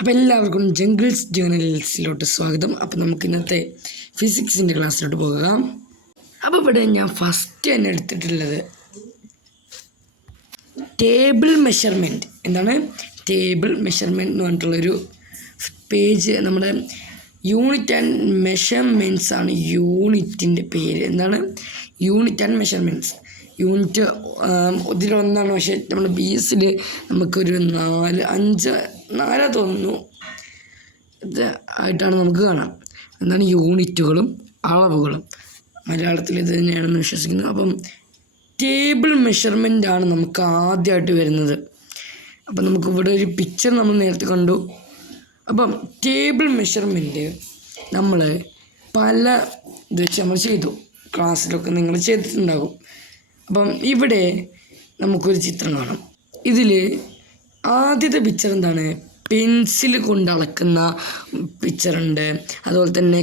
അപ്പോൾ എല്ലാവർക്കും ജംഗിൾസ് ജേർണൽസിലോട്ട് സ്വാഗതം. അപ്പോൾ നമുക്ക് ഇന്നത്തെ ഫിസിക്സിൻ്റെ ക്ലാസ്സിലോട്ട് പോകാം. അപ്പോൾ ഇവിടെ ഞാൻ ഫസ്റ്റ് തന്നെ എടുത്തിട്ടുള്ളത് ടേബിൾ മെഷർമെൻറ്റ്. എന്താണ് ടേബിൾ മെഷർമെൻറ്റ് എന്ന് പറഞ്ഞിട്ടുള്ളൊരു പേജ്. നമ്മുടെ യൂണിറ്റ് ആൻഡ് മെഷർമെൻറ്റ്സ് ആണ് യൂണിറ്റിൻ്റെ പേര്. എന്താണ് യൂണിറ്റ് ആൻഡ് മെഷർമെൻറ്റ്സ്. യൂണിറ്റ് ഇതിലൊന്നാണ്, പക്ഷേ നമ്മുടെ ബേസിൽ നമുക്കൊരു 4 തോന്നുന്നു ഇത് ആയിട്ടാണ് നമുക്ക് കാണാം. എന്താണ് യൂണിറ്റുകളും അളവുകളും. മലയാളത്തിൽ ഇത് തന്നെയാണെന്ന് വിശ്വസിക്കുന്നു. അപ്പം ടേബിൾ മെഷർമെൻ്റ് ആണ് നമുക്ക് ആദ്യമായിട്ട് വരുന്നത്. അപ്പം നമുക്ക് ഇവിടെ ഒരു പിക്ചർ നമ്മൾ നേരത്തെ കണ്ടു. അപ്പം ടേബിൾ മെഷർമെൻറ്റ് നമ്മൾ പല ഇത് വെച്ച് നമ്മൾ ചെയ്തു. ക്ലാസ്സിലൊക്കെ നിങ്ങൾ ചെയ്തിട്ടുണ്ടാകും. അപ്പം ഇവിടെ നമുക്കൊരു ചിത്രം കാണാം. ഇതിൽ ആദ്യത്തെ പിക്ചർ എന്താണ്? പെൻസിൽ കൊണ്ട് അളക്കുന്ന പിക്ചറുണ്ട്. അതുപോലെ തന്നെ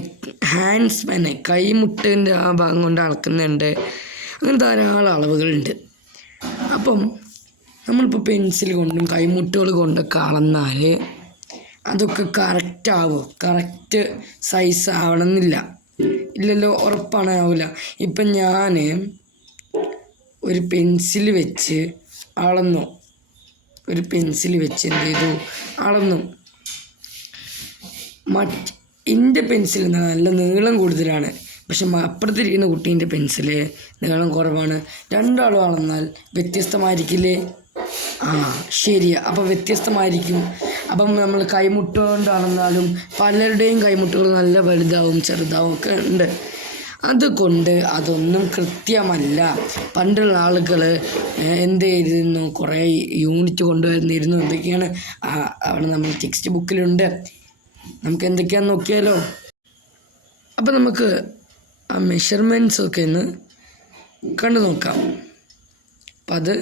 ഹാൻഡ് സ്പാന്, കൈമുട്ടിൻ്റെ ആ ഭാഗം കൊണ്ട് അളക്കുന്നുണ്ട്. അങ്ങനെ ധാരാളം അളവുകളുണ്ട്. അപ്പം നമ്മളിപ്പോൾ പെൻസിൽ കൊണ്ടും കൈമുട്ടുകൾ കൊണ്ടൊക്കെ അളന്നാൽ അതൊക്കെ കറക്റ്റ് ആവുമോ? കറക്റ്റ് സൈസ് ആവണമെന്നില്ല. ഇല്ലല്ലോ, ഉറപ്പാണ് ആവില്ല. ഇപ്പം ഞാൻ ഒരു പെൻസിൽ വെച്ച് അളന്നു. ഒരു പെൻസിൽ വെച്ച് എന്ത് ചെയ്തു? അളന്നു. എൻ്റെ പെൻസിൽ നല്ല നീളം കൂടുതലാണ്, പക്ഷെ അപ്പുറത്തിരിക്കുന്ന കുട്ടീൻ്റെ പെൻസിൽ നീളം കുറവാണ്. രണ്ടാളും അളന്നാൽ വ്യത്യസ്തമായിരിക്കില്ലേ? ശരിയാ. അപ്പോൾ വ്യത്യസ്തമായിരിക്കും. അപ്പം നമ്മൾ കൈമുട്ട കൊണ്ട് അളന്നാലും പലരുടെയും കൈമുട്ടുകൾ നല്ല വലുതാവും ചെറുതാവും ഒക്കെ ഉണ്ട്. അതുകൊണ്ട് അതൊന്നും കൃത്യമല്ല. പണ്ടുള്ള ആളുകൾ എന്ത് ചെയ്തിരുന്നു? കുറേ യൂണിറ്റ് കൊണ്ടുവന്നിരുന്നു. എന്തൊക്കെയാണ് അവിടെ നമ്മൾ ടെക്സ്റ്റ് ബുക്കിലുണ്ട്. നമുക്ക് എന്തൊക്കെയാണെന്ന് നോക്കിയാലോ. അപ്പം നമുക്ക് ആ മെഷർമെൻറ്റ്സ് ഒക്കെ ഒന്ന് കണ്ടു നോക്കാം. അപ്പം അത്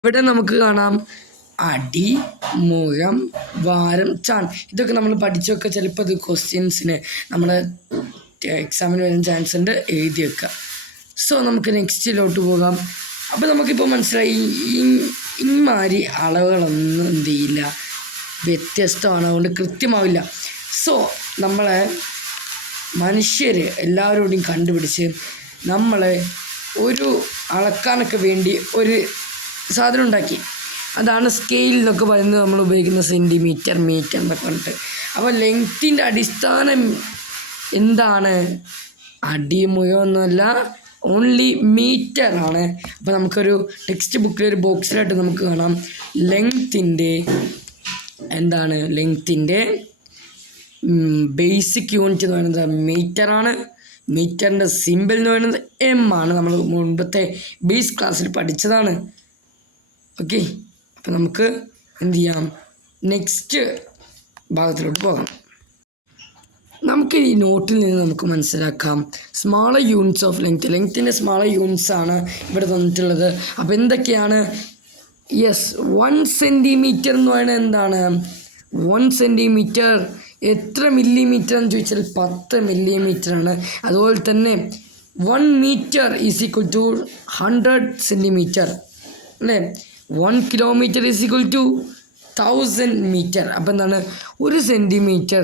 ഇവിടെ നമുക്ക് കാണാം. അടി, മുഴം, വാരം, ചാൺ. ഇതൊക്കെ നമ്മൾ പഠിച്ചൊക്കെ ചിലപ്പോൾ അത് ക്വസ്റ്റ്യൻസിന് നമ്മുടെ എക്സാമിന് വരാൻ ചാൻസ് ഉണ്ട്. എഴുതി വെക്കുക. സോ നമുക്ക് നെക്സ്റ്റിലോട്ട് പോകാം. അപ്പോൾ നമുക്കിപ്പോൾ മനസ്സിലായി ഇമാതിരി അളവുകളൊന്നും എന്ത് ചെയ്യില്ല, വ്യത്യസ്തമാണ്. അതുകൊണ്ട് കൃത്യമാവില്ല. സോ നമ്മളെ മനുഷ്യർ എല്ലാവരോടും കണ്ടുപിടിച്ച് നമ്മളെ ഒരു അളക്കാനൊക്കെ വേണ്ടി ഒരു സാധനം ഉണ്ടാക്കി. അതാണ് സ്കെയിൽ എന്നൊക്കെ പറയുന്നത്. നമ്മൾ ഉപയോഗിക്കുന്ന സെൻറ്റിമീറ്റർ, മീറ്റർ എന്നൊക്കെ പറഞ്ഞിട്ട്. അപ്പോൾ ലെങ്ത്തിൻ്റെ അടിസ്ഥാനം എന്താണ്? അടി, മുഴമൊന്നുമല്ല, ഓൺലി മീറ്റർ ആണ്. അപ്പോൾ നമുക്കൊരു ടെക്സ്റ്റ് ബുക്കിൽ ഒരു ബോക്സിലായിട്ട് നമുക്ക് കാണാം ലെങ്ത്തിൻ്റെ എന്താണ്? ലെങ്ത്തിൻ്റെ ബേസിക് യൂണിറ്റ് എന്ന് പറയുന്നത് മീറ്ററാണ്. മീറ്ററിൻ്റെ സിമ്പിൾ എന്ന് പറയുന്നത് എം ആണ്. നമ്മൾ മുൻപത്തെ ബേസ് ക്ലാസ്സിൽ പഠിച്ചതാണ്. ഓക്കെ, അപ്പോൾ നമുക്ക് എന്ത് ചെയ്യാം? നെക്സ്റ്റ് ഭാഗത്തിലോട്ട് പോകാം. നമുക്ക് ഈ നോട്ടിൽ നിന്ന് നമുക്ക് മനസ്സിലാക്കാം സ്മാളർ യൂണിറ്റ്സ് ഓഫ് ലെങ്ത്. ലെങ്ത്തിൻ്റെ സ്മാളർ യൂണിറ്റ്സ് ആണ് ഇവിടെ തന്നിട്ടുള്ളത്. അപ്പോൾ എന്തൊക്കെയാണ്? 1 സെൻറ്റിമീറ്റർ എന്ന് പറയുന്നത് എന്താണ്? 1 സെൻറ്റിമീറ്റർ എത്ര മില്ലിമീറ്റർ എന്ന് ചോദിച്ചാൽ 10 മില്ലിമീറ്ററാണ്. അതുപോലെ തന്നെ 1 metre is equal to 100 centimetre അല്ലേ? 1 kilometre is equal to 1000 metre. അപ്പോൾ എന്താണ്? 1 സെൻറ്റിമീറ്റർ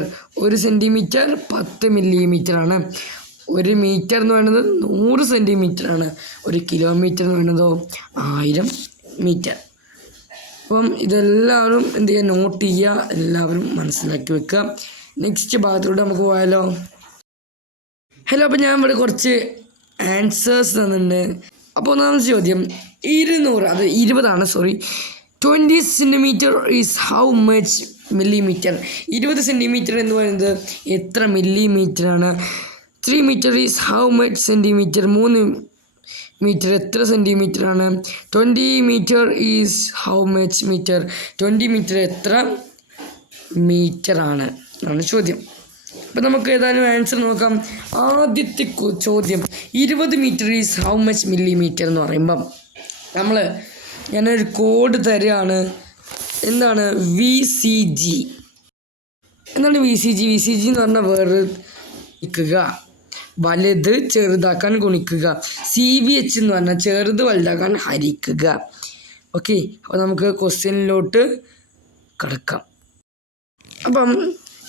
10 മില്ലിമീറ്ററാണ്. 1 മീറ്റർ എന്ന് പറയുന്നത് 100 സെൻറ്റിമീറ്ററാണ്. 1 കിലോമീറ്റർ എന്ന് പറയുന്നതോ 1000 മീറ്റർ. അപ്പം ഇതെല്ലാവരും എന്ത് ചെയ്യുക? നോട്ട് ചെയ്യുക, എല്ലാവരും മനസ്സിലാക്കി വെക്കുക. നെക്സ്റ്റ് ഭാഗത്തോട്ട് നമുക്ക് പോയാലോ. ഹലോ, അപ്പോൾ ഞാൻ ഇവിടെ കുറച്ച് ആൻസേഴ്സ് തന്നിട്ടുണ്ട്. അപ്പോൾ ഒന്നാമത്തെ ചോദ്യം 200, അത് 20 sorry. 20 centimetre is how much millimetre? 20 centimetre എന്ന് പറയുന്നത് എത്ര മില്ലിമീറ്ററാണ്? 3 metre is how much centimetre? 3 metre എത്ര സെൻറ്റിമീറ്ററാണ്? 20 metre is how much metre? 20 metre എത്ര മീറ്ററാണ് എന്നാണ് ചോദ്യം. അപ്പം നമുക്ക് ഏതായാലും ആൻസർ നോക്കാം. ആദ്യത്തെ ചോദ്യം 20 metre is how much millimetre എന്ന് പറയുമ്പം ഞാനൊരു കോഡ് തരികയാണ്. എന്താണ്? VCG. എന്താണ് VCG? VCG എന്ന് പറഞ്ഞാൽ വേർക്കുക, വലുത് ചെറുതാക്കാൻ ഗുണിക്കുക. CVH എന്ന് പറഞ്ഞാൽ ചെറുത് വലുതാക്കാൻ ഹരിക്കുക. ഓക്കെ, അപ്പോൾ നമുക്ക് ക്വസ്റ്റ്യനിലോട്ട് കടക്കാം. അപ്പം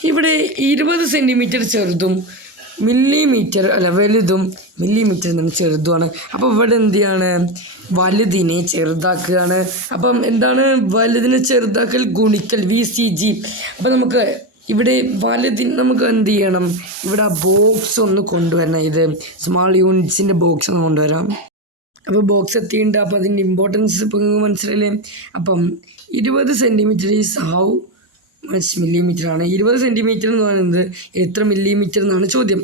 ഇവിടെ 20 സെൻറ്റിമീറ്റർ ചെറുതും വലുതും മില്ലിമീറ്റർ നിന്ന് ചെറുതുമാണ്. അപ്പോൾ ഇവിടെ എന്ത് ചെയ്യാണ്, വലുതിനെ ചെറുതാക്കുകയാണ്. അപ്പം എന്താണ് വലുതിനെ ചെറുതാക്കൽ ഗുണിക്കൽ VCG. അപ്പം നമുക്ക് ഇവിടെ വലുതിന് നമുക്ക് എന്ത് ചെയ്യണം, ഇവിടെ ബോക്സ് ഒന്ന് കൊണ്ടുവരണം. ഇത് സ്മാൾ യൂണിറ്റ്സിൻ്റെ ബോക്സ് ഒന്ന് കൊണ്ടുവരാം. അപ്പോൾ ബോക്സ് എത്തിയിട്ടുണ്ട്. അപ്പോൾ അതിൻ്റെ ഇമ്പോർട്ടൻസ് ഇപ്പോൾ നിങ്ങൾക്ക് മനസ്സിലായില്ലേ. അപ്പം 20 centimetre is how much millimetre ആണ്. 20 സെൻറ്റിമീറ്റർ എന്ന് പറയുന്നത് എത്ര മില്ലിമീറ്റർ എന്നാണ് ചോദ്യം.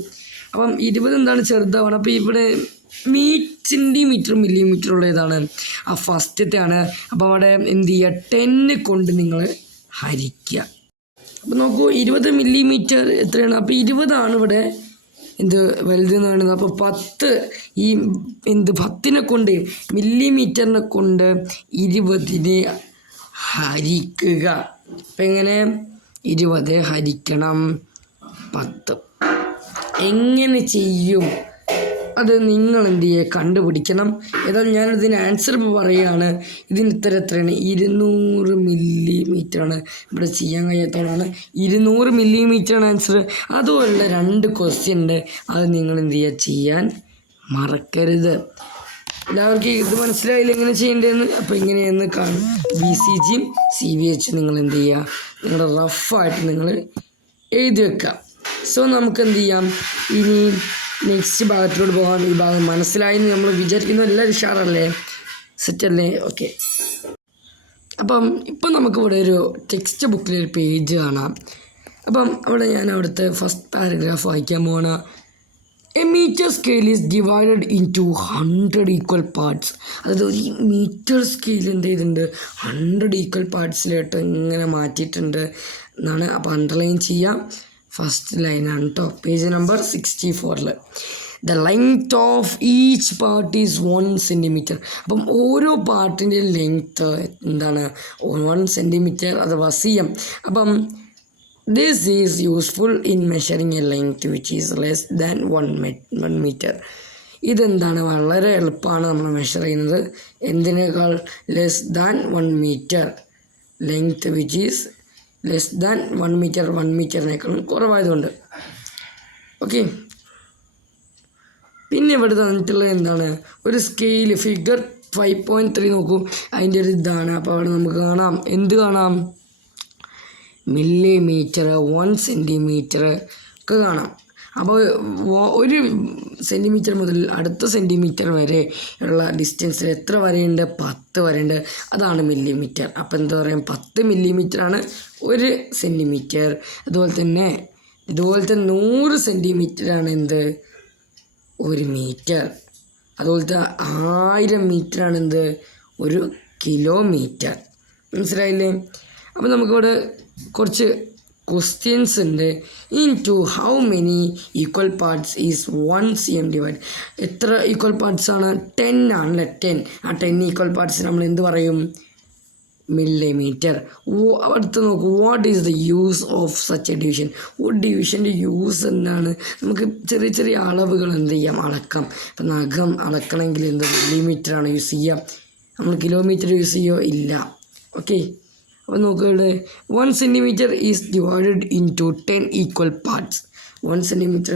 അപ്പം 20 എന്താണ് ചെറുതാണ്. അപ്പോൾ ഇവിടെ സെൻറ്റിമീറ്റർ മില്ലിമീറ്റർ ഉള്ള ഏതാണ്, ആ ഫസ്റ്റത്തെ ആണ്. അപ്പോൾ അവിടെ എന്ത് ചെയ്യുക, 10 കൊണ്ട് നിങ്ങൾ ഹരിക്കുക. അപ്പോൾ നോക്കൂ 20 മില്ലിമീറ്റർ എത്രയാണ്. അപ്പോൾ 20 ഇവിടെ വലുതെന്ന് പറയുന്നത്. അപ്പോൾ 10 10നെ കൊണ്ട് മില്ലിമീറ്ററിനെ കൊണ്ട് 20നെ ഹരിക്കുക. അപ്പം എങ്ങനെ 20 ഹരിക്കണം 10 എങ്ങനെ ചെയ്യും, അത് നിങ്ങൾ എന്ത് ചെയ്യുക, കണ്ടുപിടിക്കണം. ഏതായാലും ഞാനിതിന് ആൻസർ ഇപ്പോൾ പറയുകയാണ്. ഇതിന് എത്രയാണ്, 200 മില്ലിമീറ്ററാണ്. ഇവിടെ ചെയ്യാൻ കഴിയാത്തതാണ് 200 മില്ലിമീറ്ററാണ് ആൻസർ. അതുപോലുള്ള 2 ക്വസ്റ്റ്യൻ ഉണ്ട്. അത് നിങ്ങൾ എന്ത് ചെയ്യുക, ചെയ്യാൻ മറക്കരുത്. എല്ലാവർക്കും ഇത് മനസ്സിലായില്ല എങ്ങനെ ചെയ്യേണ്ടതെന്ന്. അപ്പോൾ ഇങ്ങനെയെന്ന് കാണും. VCG CVH നിങ്ങൾ എന്ത് ചെയ്യുക, നിങ്ങളുടെ റഫായിട്ട് നിങ്ങൾ എഴുതി വെക്കുക. സോ നമുക്ക് എന്ത് ചെയ്യാം, ഇനി നെക്സ്റ്റ് ഭാഗത്തിലോട്ട് പോകാം. ഈ ഭാഗം മനസ്സിലായി എന്ന് നമ്മൾ വിചാരിക്കുന്ന എല്ലാവരും ഉഷാറല്ലേ, സെറ്റല്ലേ? ഓക്കെ. അപ്പം ഇപ്പം നമുക്കിവിടെ ഒരു ടെക്സ്റ്റ് ബുക്കിലൊരു പേജ് കാണാം. അപ്പം അവിടെ ഞാൻ അവിടുത്തെ ഫസ്റ്റ് പാരഗ്രാഫ് വായിക്കാൻ പോകണ. A meter scale is divided into 100 equal parts. അതായത് ഒരു മീറ്റർ സ്കെയിൽ എന്ത് ചെയ്തിട്ടുണ്ട്, 100 ഈക്വൽ പാർട്സിലായിട്ട് ഇങ്ങനെ മാറ്റിയിട്ടുണ്ട് എന്നാണ്. അപ്പോൾ അണ്ടർലൈൻ ചെയ്യാം. ഫസ്റ്റ് ലൈനാണ് കേട്ടോ, page number 64. The length of each part is 1 centimetre. അപ്പം ഓരോ പാർട്ടിൻ്റെ ലെങ്ത്ത് എന്താണ്, 1 സെൻറ്റിമീറ്റർ അഥവാ CM. അപ്പം this is useful in measuring a length which is less than 1 meter. ഇതെന്താണ്, വളരെ എളുപ്പമാണ് നമ്മൾ മെഷർ ചെയ്യുന്നത്. എന്തിനേക്കാൾ, less than 1 metre. Length which is less than 1 metre, 1 മീറ്ററിനേക്കാളും കുറവായതുകൊണ്ട്. ഓക്കെ. പിന്നെ ഇവിടെ തന്നിട്ടുള്ളത് എന്താണ്, ഒരു സ്കെയിൽ ഫിഗർ 5.3 നോക്കൂ. അതിൻ്റെ ഒരു ഇതാണ്. അപ്പോൾ അവിടെ നമുക്ക് കാണാം, എന്ത് കാണാം, മില്ലിമീറ്റർ, 1 സെൻറ്റിമീറ്റർ ഒക്കെ കാണാം. അപ്പോൾ 1 സെൻറ്റിമീറ്റർ മുതൽ അടുത്ത സെൻറ്റിമീറ്റർ വരെ ഉള്ള ഡിസ്റ്റൻസിൽ എത്ര വരെയുണ്ട്, 10 വരെയുണ്ട്. അതാണ് മില്ലിമീറ്റർ. അപ്പോൾ എന്താ പറയുക, 10 മില്ലിമീറ്ററാണ് 1 സെൻറ്റിമീറ്റർ. ഇതുപോലത്തെ 100 സെൻറ്റിമീറ്ററാണ് 1 മീറ്റർ. അതുപോലത്തെ 1000 മീറ്ററാണ് 1 കിലോമീറ്റർ. മനസ്സിലായില്ലേ? അപ്പോൾ നമുക്കിവിടെ കുറച്ച് ക്വസ്റ്റ്യൻസ് ഉണ്ട്. Into how many equal parts is 1 CM divide. എത്ര ഈക്വൽ പാർട്സ് ആണ്, 10 ആണല്ലേ, 10. ആ 10 ഈക്വൽ പാർട്സ് നമ്മൾ എന്ത് പറയും, മില്ലിമീറ്റർ. അടുത്ത് നോക്കൂ, what is the use of such a division. ഡിവിഷൻ്റെ യൂസ് എന്താണ്, നമുക്ക് ചെറിയ ചെറിയ അളവുകൾ എന്ത് ചെയ്യാം, അളക്കാം. ഇപ്പം നഖം അളക്കണമെങ്കിൽ മില്ലിമീറ്ററാണ് യൂസ് ചെയ്യുക. നമ്മൾ കിലോമീറ്റർ യൂസ് ചെയ്യുമോ, ഇല്ല. ഓക്കെ. അപ്പോൾ നോക്കുക, 1 centimetre is divided into 10 equal parts. 1 centimetre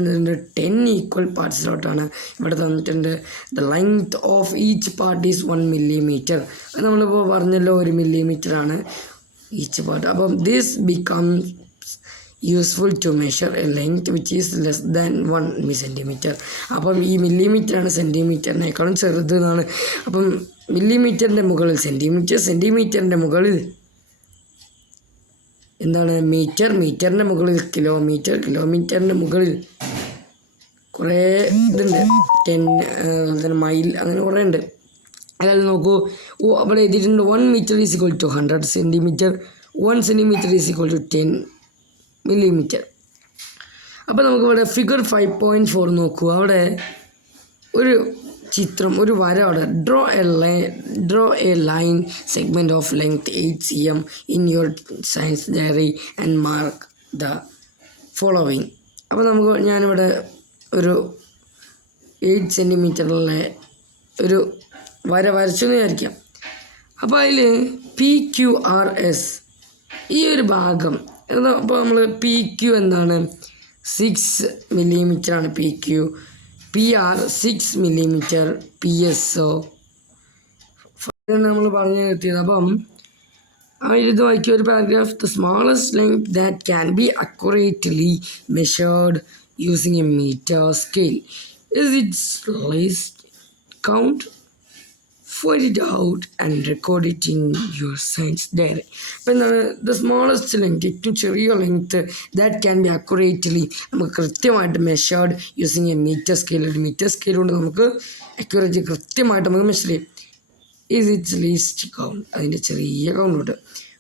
10 equal പാർട്സിലോട്ടാണ് ഇവിടെ തന്നിട്ടുണ്ട്. The length of each part is 1 millimetre. അത് നമ്മളിപ്പോൾ പറഞ്ഞല്ലോ, 1 മില്ലിമീറ്ററാണ് ഈച്ച് പാർട്ട്. അപ്പം this becomes useful to measure a length which is less than 1 centimetre. അപ്പം ഈ മില്ലിമീറ്ററാണ് സെൻറ്റിമീറ്ററിനേക്കാളും ചെറുത് എന്നാണ്. അപ്പം മില്ലിമീറ്ററിൻ്റെ മുകളിൽ സെൻറ്റിമീറ്റർ, സെൻറ്റിമീറ്ററിൻ്റെ മുകളിൽ എന്താണ്, മീറ്റർ, മീറ്ററിൻ്റെ മുകളിൽ കിലോമീറ്റർ, കിലോമീറ്ററിൻ്റെ മുകളിൽ കുറേ ഇതുണ്ട്, 10 അതുപോലെ മൈൽ, അങ്ങനെ കുറേ ഉണ്ട്. അതായത് നോക്കൂ, അവിടെ എഴുതിയിട്ടുണ്ട് 1 metre is equal to 100 centimetre, 1 centimetre is equal to 10 millimetre. അപ്പോൾ നമുക്കിവിടെ ഫിഗർ 5.4 നോക്കൂ. അവിടെ ഒരു ചിത്രം, ഒരു വര അവിടെ, draw a line segment of length 8 CM in your science diary and mark the following. അപ്പോൾ ഞാനിവിടെ ഒരു 8 സെൻറ്റിമീറ്ററിലെ ഒരു വര വരച്ചു എന്ന് വിചാരിക്കാം. അപ്പോൾ അതിൽ PQRS ഈ ഒരു ഭാഗം അപ്പോൾ നമ്മൾ PQ എന്താണ് 6 മില്ലിമീറ്ററാണ് PQ. PR 6 മില്ലിമീറ്റർ. PSO നമ്മൾ പറഞ്ഞു നിർത്തിയത്. അപ്പം ഇത് വായിക്കുക ഒരു paragraph. The smallest length that can be accurately measured using a metre scale is its least count. Find it out and record it in your science diary. അപ്പം എന്താണ് ദ സ്മോളസ്റ്റ് ലെങ്ത്, ഏറ്റവും ചെറിയ length that can be accurately നമുക്ക് കൃത്യമായിട്ട് measured using a metre scale. ഒരു metre scale കൊണ്ട് നമുക്ക് accurate കൃത്യമായിട്ട് നമുക്ക് മെഷർ ചെയ്യും. ഈസ് ഇറ്റ്സ് ലീസ്റ്റ് കൗണ്ട്, അതിൻ്റെ ചെറിയ count.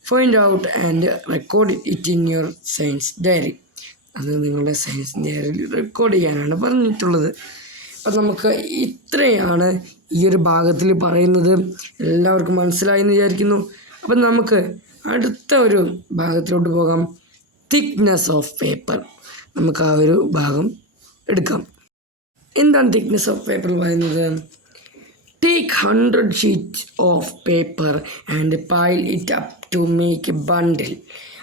Find out and record it in your science diary. അത് നിങ്ങളുടെ സയൻസ് ഡയറിയിൽ റെക്കോർഡ് ചെയ്യാനാണ് പറഞ്ഞിട്ടുള്ളത്. അപ്പം നമുക്ക് ഇത്രയാണ് ഈ ഒരു ഭാഗത്തിൽ പറയുന്നത്. എല്ലാവർക്കും മനസ്സിലായി എന്ന് വിചാരിക്കുന്നു. അപ്പം നമുക്ക് അടുത്ത ഒരു ഭാഗത്തിലോട്ട് പോകാം. Thickness of paper. നമുക്ക് ആ ഒരു ഭാഗം എടുക്കാം. എന്താണ് തിക്നെസ് ഓഫ് പേപ്പർ പറയുന്നത്? Take 100 sheets of paper and pile it up to make a bundle.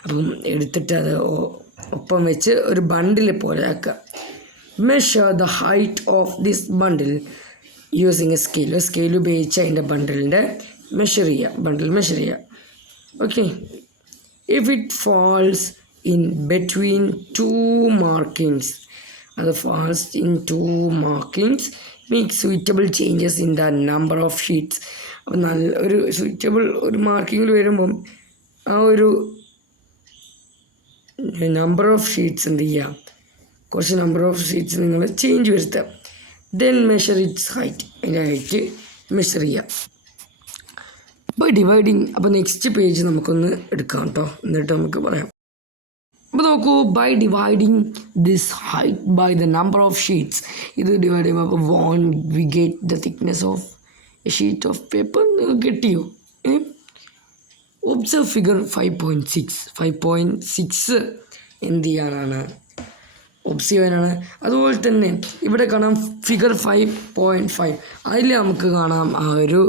അപ്പം എടുത്തിട്ട് അത് ഒപ്പം വെച്ച് ഒരു ബണ്ടിൽ പോലെ ആക്കുക. Measure the height of this bundle using a scale. Scale ഉപയോഗിച്ച് അതിൻ്റെ ബണ്ടിൽ മെഷർ ചെയ്യുക. Okay. If it falls in between 2 markings, അത് falls in 2 markings make suitable changes in the number of sheets. അപ്പം നല്ല ഒരു suitable ഒരു മാർക്കിങ്ങിൽ വരുമ്പം ആ ഒരു നമ്പർ ഓഫ് ഷീറ്റ്സ് എന്ത് ചെയ്യുക, കുറച്ച് നമ്പർ ഓഫ് ഷീറ്റ്സ് നിങ്ങൾ ചേഞ്ച് വരുത്തുക. ദെൻ മെഷർ ഇറ്റ്സ് ഹൈറ്റ്, അതിൻ്റെ ഹൈറ്റ് മെഷർ ചെയ്യുക ബൈ ഡിവൈഡിങ്. അപ്പോൾ നെക്സ്റ്റ് പേജ് നമുക്കൊന്ന് എടുക്കാം കേട്ടോ, എന്നിട്ട് നമുക്ക് പറയാം. അപ്പോൾ നോക്കൂ, by dividing this height by the number of sheets. ഇത് ഡിവൈഡ് ചെയ്യുമ്പോൾ വോൺ we get the thickness of a sheet of paper. നിങ്ങൾക്ക് കിട്ടിയോ? ഒബ്സർവ് ഫിഗർ 5.6 എന്ത് ചെയ്യാനാണ്? ഒബ്സർവ് ചെയ്യാനാണ്. അതുപോലെ തന്നെ ഇവിടെ കാണാം ഫിഗർ 5.5. അതിൽ നമുക്ക് കാണാം ആ ഒരു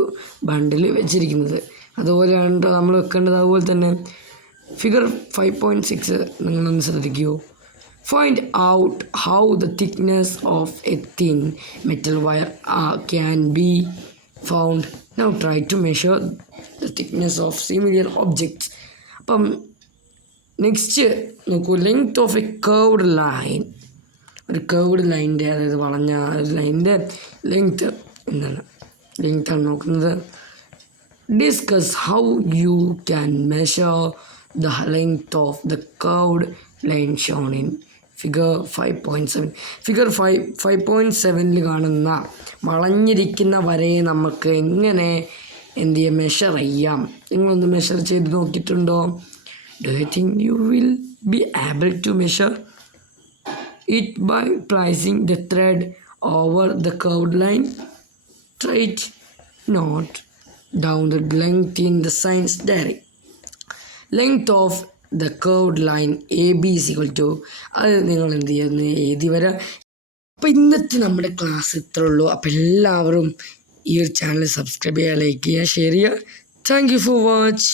ബണ്ടിൽ വെച്ചിരിക്കുന്നത്. അതുപോലെയാണ് നമ്മൾ വെക്കേണ്ടത്. അതുപോലെ തന്നെ ഫിഗർ 5.6 നിങ്ങളൊന്ന് ശ്രദ്ധിക്കൂ. Find out how the thickness of a thin metal wire can be found. Now try to measure the thickness of similar objects. അപ്പം നെക്സ്റ്റ് നോക്കൂ, length of a curved line. ഒരു കർവ്ഡ് ലൈൻ്റെ, അതായത് വളഞ്ഞ ലൈനിൻ്റെ ലെങ്ത്ത് എന്താണ്? ലെങ്ത്താണ് നോക്കുന്നത്. Discuss how you can measure the length of the curved line shown in figure 5.7. Figure 5.7 കാണുന്ന വളഞ്ഞിരിക്കുന്ന വരയെ നമുക്ക് എങ്ങനെ എന്ത് ചെയ്യാം? മെഷർ ചെയ്യാം. നിങ്ങളൊന്ന് മെഷർ ചെയ്ത് നോക്കിയിട്ടുണ്ടോ? Do you think you will be able to measure it by placing the thread over the curved line? Try it. Note down the length in the science diary. Length of the curved line AB is equal to, അത് നിങ്ങൾ എന്ത് ചെയ്യുന്നു എഴുതി വരാം. അപ്പോൾ ഇന്നത്തെ നമ്മുടെ class ഇത്രേ ഉള്ളൂ. അപ്പോൾ എല്ലാവരും ഈ ഒരു ചാനൽ സബ്സ്ക്രൈബ് ചെയ്യുക, ലൈക്ക് ചെയ്യുക, ഷെയർ ചെയ്യുക. Thank you for watch.